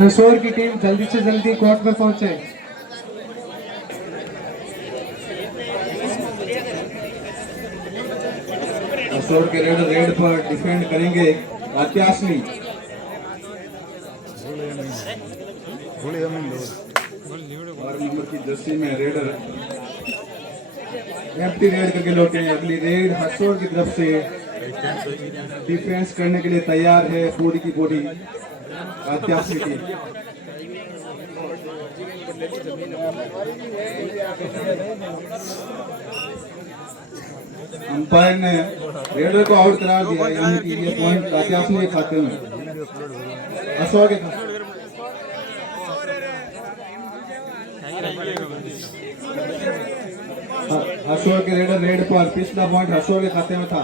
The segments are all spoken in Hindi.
हसोर की टीम जल्दी से जल्दी कोर्ट में पहुंचे। हसोर के रेड पर डिफेंड करेंगे कात्यासनी। और नंबर की जर्सी में रेडर एम्प्टी रेड करके लौटे हैं। अगली रेड हसोर की तरफ से डिफेंस करने के लिए तैयार है पूरी की पूरी कात्यासनी टीम। अंपायर ने रेडर को आउट करार दिया, यानी कि ये पॉइंट कात्यासनी के खाते में, हसोर के खाते। हसोर के रेडर रेड पर, पिछला पॉइंट हसोर के खाते में था।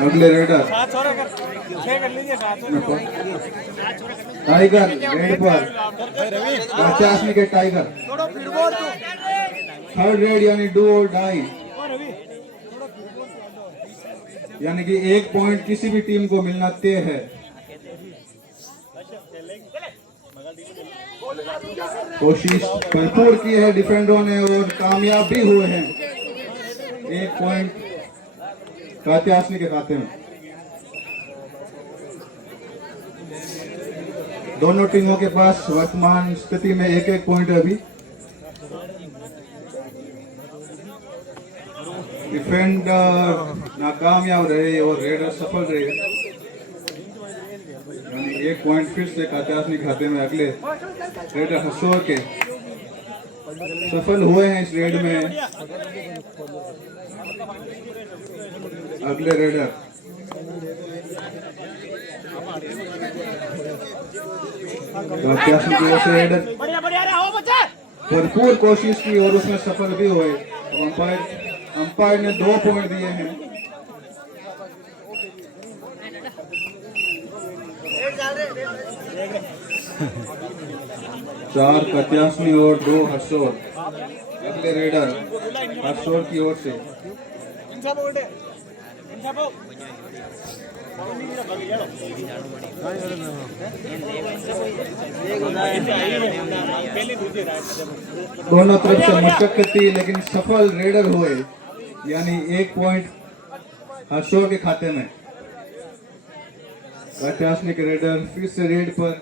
अगले रेडर टाइगर रेड पर, कात्यासनी के टाइगर। थर्ड रेड यानी डू और डाई, यानी कि एक पॉइंट किसी भी टीम को मिलना तय है। कोशिश भरपूर की है डिफेंडरों ने और कामयाब भी हुए हैं। एक पॉइंट कात्यासनी के खाते में। दोनों टीमों के पास वर्तमान स्थिति में एक एक पॉइंट है अभी। डिफेंडर नाकामयाब रहे और रेडर सफल रहे, यानी एक पॉइंट फिर से कात्यासनी खाते में। अगले रेडर हसोर के सफल हुए हैं इस रेड में। अगले रेडर कात्यासनी की ओर से रेडर भरपूर कोशिश की और उसमें सफल भी हुए। अंपायर ने 2 पॉइंट दिए हैं। चार कात्यासनी और 2 हसोर। अगले रेडर हसोर की ओर से दोनों तरफ से मशक्कत थी लेकिन सफल रेडर हुए, यानी एक पॉइंट हसोर के खाते में। कात्यासनी के रेडर फिर से रेड पर।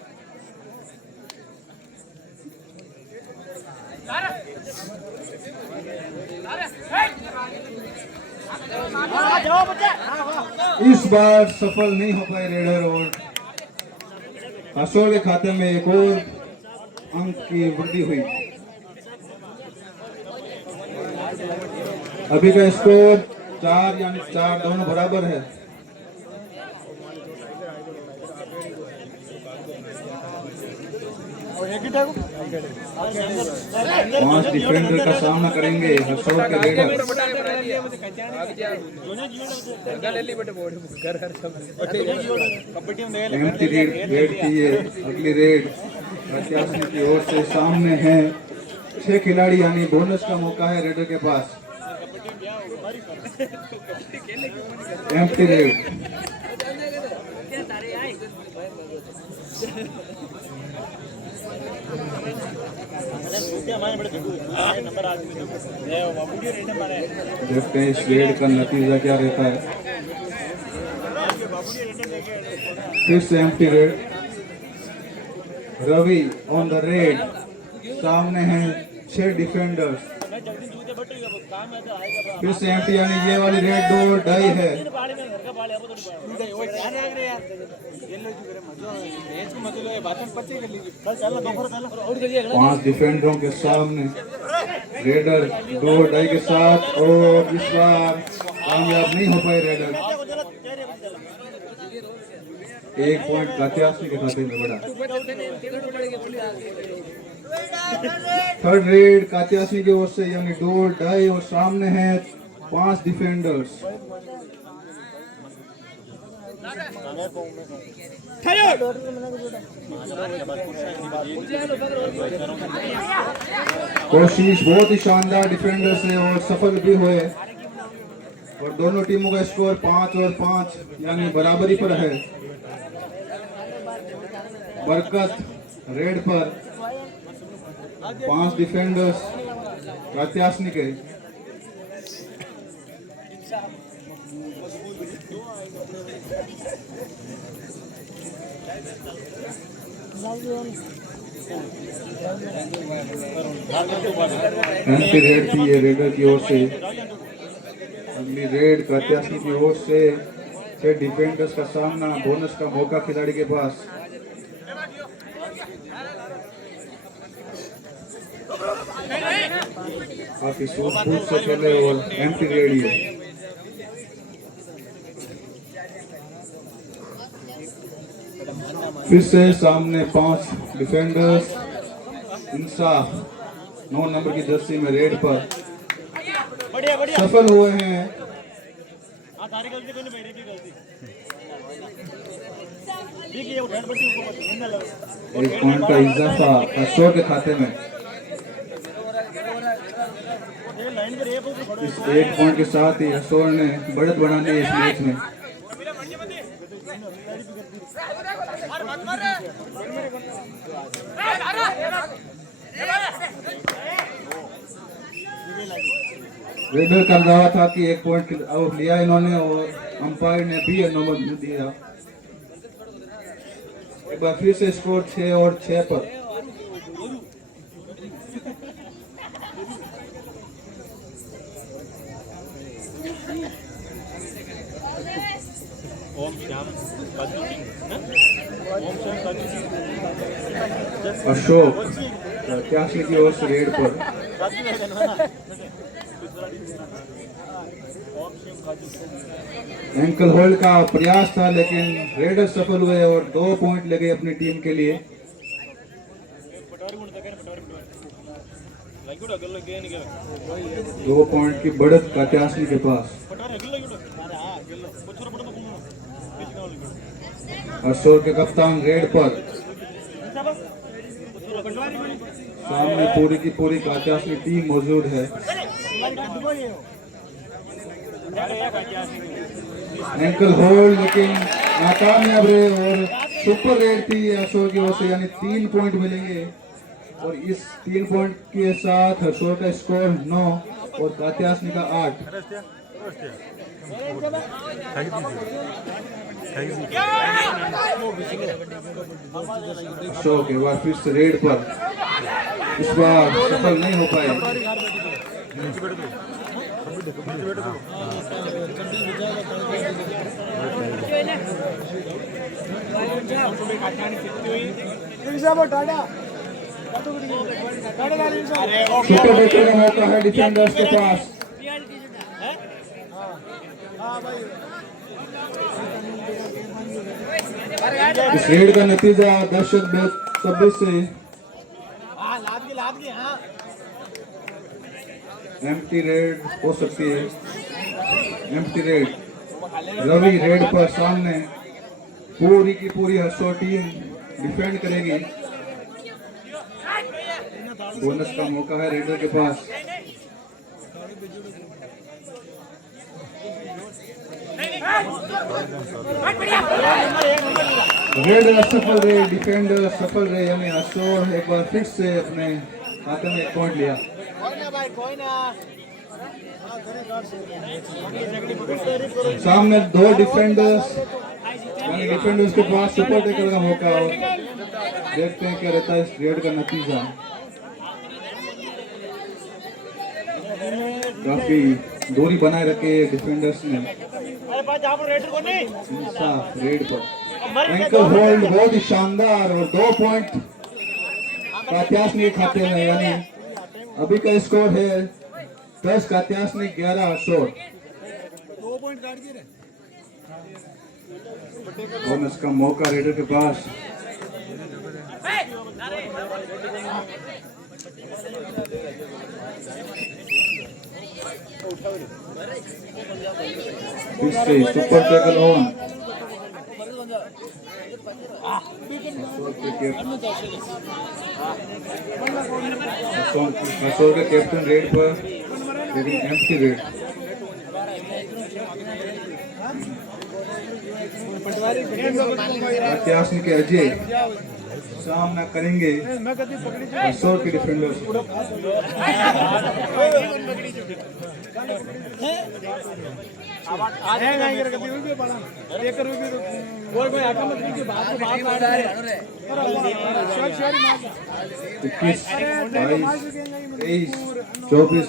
इस बार सफल नहीं हो पाए रेडर और हसोर के खाते में एक और अंक की वृद्धि हुई। अभी का स्कोर 4 यानी 4 दोनों बराबर है। पांच डिफेंडर का सामना करेंगे हसोर के रेडर। एम्प्टी रेड की है अगली रेड कात्यासनी की ओर से। सामने है 6 खिलाड़ी, यानी बोनस का मौका है रेडर के पास। एम्प्टी रेड देखते हैं इस रेड का नतीजा क्या रहता है। फिर से empty raid. Ravi on the raid. सामने हैं 6 डिफेंडर्स। फिर से एम्प्टी, यानी ये वाली रेड 2 डाई है। 5 डिफेंडरों के सामने रेडर 2 डाई के साथ, और इस बार कामयाब नहीं हो पाए रेडर। एक पॉइंट कात्यासनी के खाते में बढ़ा। थर्ड रेड कात्यासनी की ओर से, यानी 2 डाई और सामने है 5 डिफेंडर्स। कोशिश बहुत ही शानदार डिफेंडर से और सफल भी हुए और दोनों टीमों का स्कोर 5 और 5 यानी बराबरी पर है। बरकत रेड पर 5 डिफेंडर्स प्रत्याशनी के। एंटी रेड थी ये रेडर की ओर से। अगली रेड प्रत्याशी की ओर से 6 डिफेंडर्स का सामना, बोनस का मौका खिलाड़ी के पास। काफी सूझबूझ से खेले और एंटी रेड ही है। फिर से सामने 5 डिफेंडर्स। इंसाफ 9 नंबर की जर्सी में रेड पर सफल हुए हैं। एक पॉइंट का इजाफा अशोक के खाते में। इस 1 पॉइंट के साथ ही अशोक ने बढ़त बनानी है इस मैच में। रेडर का दावा था कि 1 पॉइंट आउट लिया इन्होंने और अंपायर ने भी नंबर दिया। एक बार फिर से स्कोर 6 और 6 पर। अशोक प्रत्याशी की ओर से रेड पर। एंकल होल्ड का प्रयास था लेकिन रेडर सफल हुए और 2 पॉइंट लगे अपनी टीम के लिए। दो पॉइंट की बढ़त प्रत्याशी के पास। अशोक के कप्तान रेड पर। सामने पूरी की पूरी कात्यासनी टीम मौजूद है। एंकल होल्ड लेकिन नाकामयाब रहे और सुपर रेड थी अशोक की ओर से, यानी 3 पॉइंट मिलेंगे और इस 3 पॉइंट के साथ अशोक का स्कोर 9 और कात्यासनी का 8। अशोक एक बार फिर से रेड पर, इस बार सफल नहीं हो पाए। सुपर डेकर का मौका है डिफेंडर्स के पास। इस रेड का नतीजा दर्शक 26 से एम्प्टी रेड हो सकती है। Empty raid. रवि रेड पर सामने पूरी की पूरी हर्षो टीम डिफेंड करेगी। बोनस का मौका है रेडर के पास। रेडर सफल रहे, डिफेंडर सफल रहे, यानी अशोक एक बार फिर से अपने खाते में 1 पॉइंट लिया। सामने 2 डिफेंडर्स, यानी डिफेंडर्स के पास सुपर टेकर का मौका और देखते हैं क्या रहता है इस रेड का नतीजा। काफी दूरी बनाए रखे डिफेंडर्स ने। रेड पर एंकल होल्ड बहुत ही शानदार और 2 पॉइंट कात्यासनी खाते में, यानी अभी का स्कोर है 10 कात्यासनी 11 अशोक। बोनस का मौका रेडर के पास। फिर से सुपर टैकल ऑन। असोर के कैप्टन रेड पर लेकिन एम्प्टी रेड। प्रत्याशी के अजय सामना करेंगे असोर के डिफेंडर। इक्कीस, 22, 24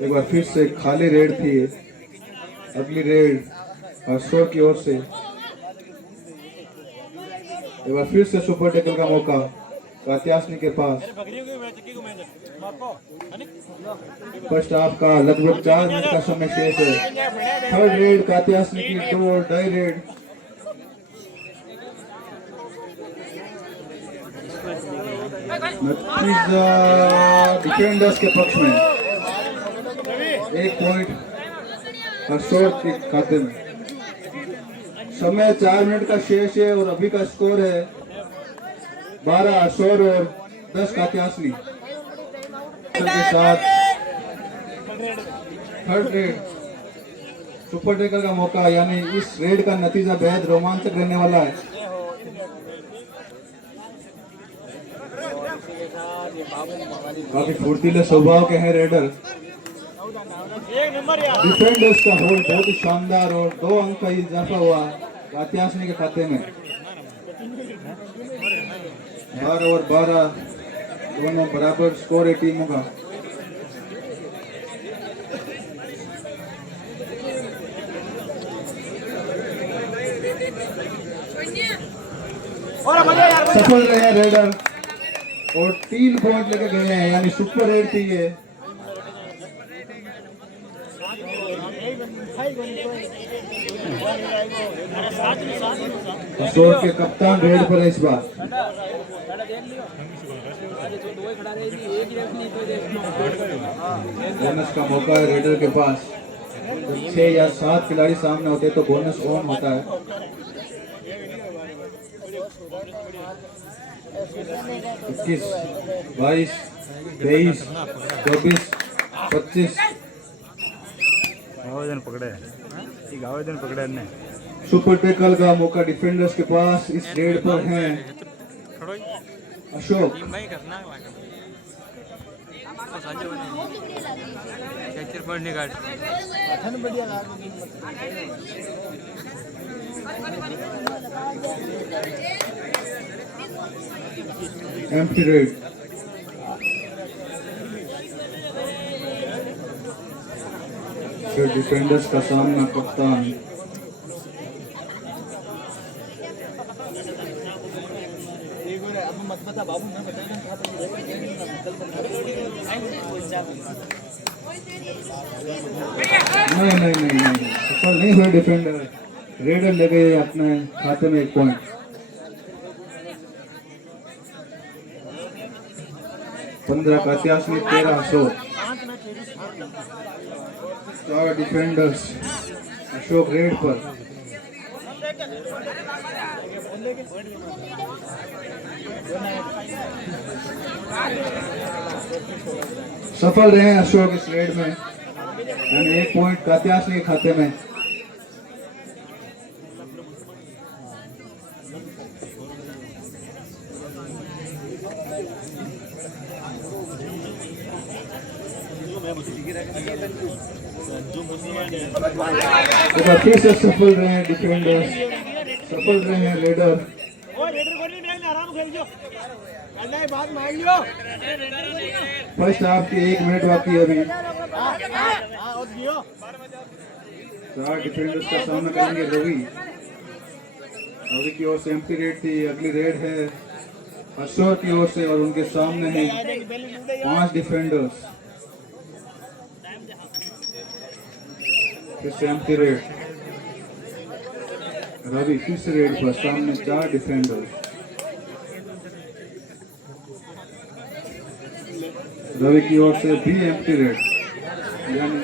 एक बार फिर से खाली रेड थी। अगली रेड असोर की ओर से। एक बार फिर से सुपर टैकल का मौका कात्यासनी के पास। फर्स्ट हाफ का लगभग 4 मिनट का समय शेष है। थर्ड रेड कात्यासनी की 2 और डाई रेड। नतीजा डिफेंडर्स के पक्ष में 1 पॉइंट असोर के खाते में। समय 4 मिनट का शेष है और अभी का स्कोर है 12 असोर और 10 कात्यासनी के साथ। थर्ड रेड सुपर टैकल का मौका, यानी इस रेड का नतीजा बेहद रोमांचक रहने वाला है। काफी फुर्तीले स्वभाव के हैं रेडर। डिफेंडर्स का होल्ड बहुत ही शानदार और 2 अंक का इजाफा हुआ कात्यासनी के खाते में। 12 और 12 दोनों बराबर स्कोर है टीमों का। सफल रहे रेडर और 3 पॉइंट लेके गए हैं, यानी सुपर रेड थी ये। असोर के कप्तान रेड पर है इस बार। बोनस का मौका है रेडर के पास। 6 या 7 खिलाड़ी सामने होते तो बोनस ऑन होता है। 21, 22, 23, 24, 25 आवेदन पकड़े ने। सुपर टैकल का मौका डिफेंडर्स के पास इस रेड पर है। Ashok empty red. फिर डिफेंडर्स का सामना कप्तान। नहीं सफल नहीं हुए डिफेंडर। रेडर ले गए अपने खाते में 1 पॉइंट। 15 कात्यासनी, 13 असोर। 4 डिफेंडर्स अशोक रेड पर। सफल रहे अशोक इस रेड में, यानी 1 पॉइंट कात्यासनी के खाते में। फिर से सफल रहे डिफेंडर्स, सफल रहे रेडर। फर्स्ट हाफ की 1 मिनट बाकी अभी। 4 डिफेंडर्स का सामना करेंगे रवि। रवि की ओर से एम्प्टी रेड थी। अगली रेड है असोर की ओर से और उनके सामने है 5 डिफेंडर्स। फिर से एम्प्टी रेड। रवि फिर से रेड पर, सामने 4 डिफेंडर्स। रवि की ओर से भी एम्प्टी रेड, यानी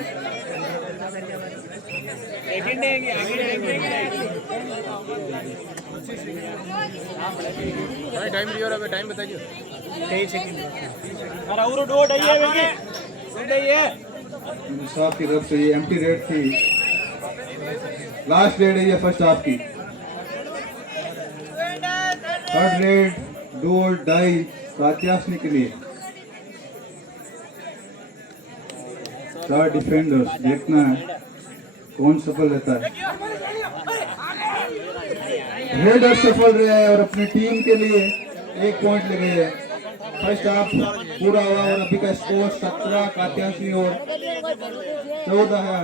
टाइम बताइए। साहब की तरफ से ये एम्प्टी रेड थी, लास्ट रेड है ये फर्स्ट हाफ की। थर्ड रेड डू और डाई कात्यासनी के लिए। चार डिफेंडर्स, देखना है कौन सफल रहता है। रेडर सफल रहे हैं और अपनी टीम के लिए 1 पॉइंट ले गए हैं। फर्स्ट हाफ पूरा हुआ और अभी का स्कोर 17 कात्यासनी और 14 है।